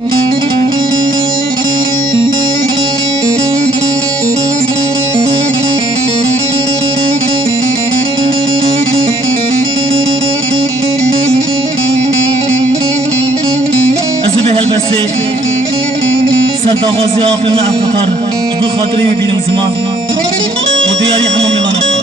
هلبسه سرد آغازی آفل و افتخار جبو خاطری ببینم زمان و دیاری همه میوانه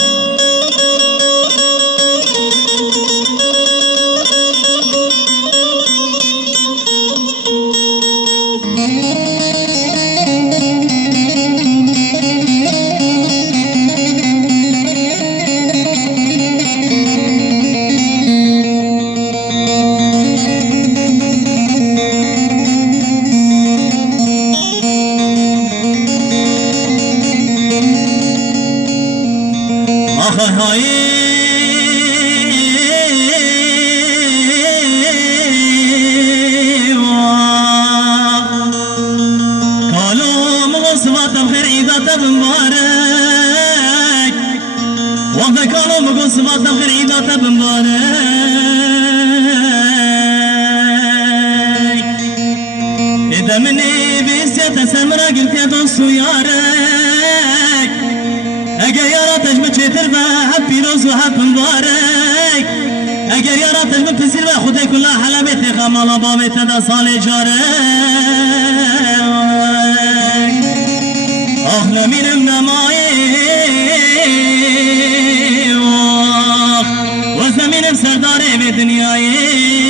اگر یاراتش من پسیر و خودی کلا حلمت خمالا بامت دا سال جاره آخ نمینم نمایی و زمینم سرداره به دنیایی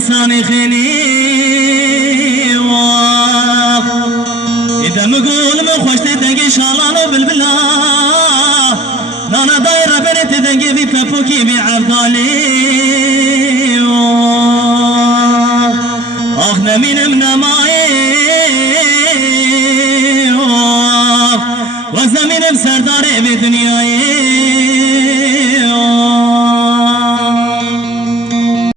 خسراني خيني واخ إذا مقول مخوش تدنقي شالانو بالبلا نانا دايرة بني تدنقي في ففوكي بعبدالي واخ آخ نمين من ماي واخ وزمين بسرداري بدنياي